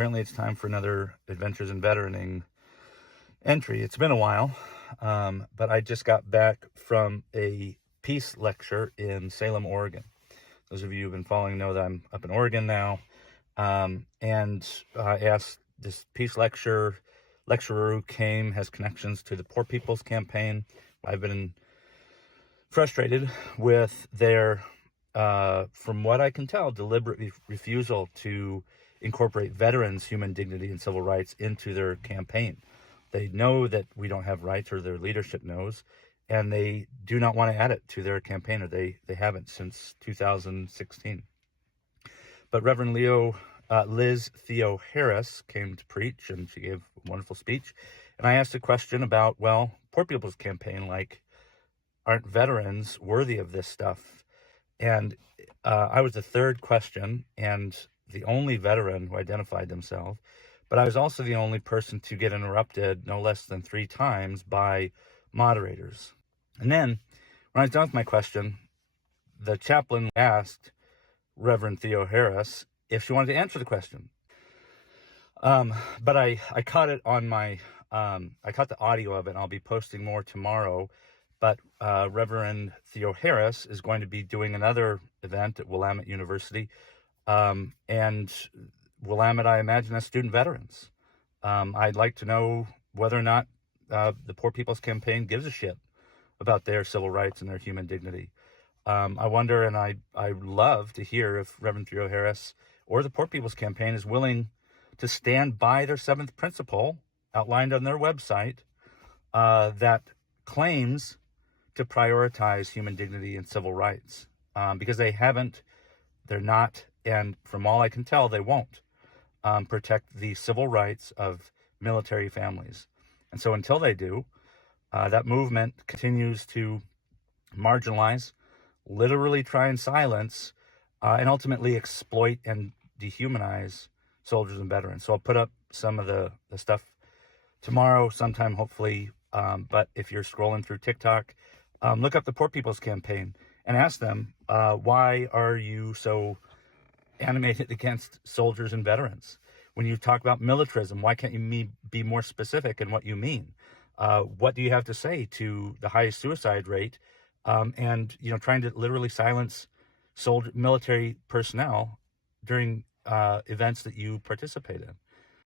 apparently it's time for another Adventures in Veteraning entry. It's been a while, but I just got back from a peace lecture in Salem, Oregon. Those of you who've been following know that I'm up in Oregon now, and I asked this peace lecturer who came has connections to the Poor People's Campaign. I've been frustrated with their, from what I can tell, deliberate refusal to incorporate veterans' human dignity and civil rights into their campaign. They know that we don't have rights, or their leadership knows, and they do not want to add it to their campaign, or they haven't since 2016. But Reverend Liz Theo Harris came to preach, and she gave a wonderful speech. And I asked a question about, well, Poor People's Campaign, like, aren't veterans worthy of this stuff? And I was the third question and the only veteran who identified themselves, but I was also the only person to get interrupted no less than 3 times by moderators. And then when I was done with my question, the chaplain asked Reverend Theo Harris if she wanted to answer the question. But I caught it on my, I caught the audio of it, and I'll be posting more tomorrow. But Reverend Theo Harris is going to be doing another event at Willamette University. And Willamette, I imagine, has student veterans. I'd like to know whether or not the Poor People's Campaign gives a shit about their civil rights and their human dignity. I wonder, and I'd love to hear if Reverend Theo Harris or the Poor People's Campaign is willing to stand by their 7th principle outlined on their website that claims to prioritize human dignity and civil rights, because they haven't, they're not, and from all I can tell, they won't protect the civil rights of military families. And so until they do, that movement continues to marginalize, literally try and silence, and ultimately exploit and dehumanize soldiers and veterans. So I'll put up some of the stuff tomorrow sometime, hopefully. But if you're scrolling through TikTok, look up the Poor People's Campaign and ask them, why are you so animated against soldiers and veterans? When you talk about militarism, why can't you be more specific in what you mean? What do you have to say to the highest suicide rate, and trying to literally silence military personnel during events that you participate in?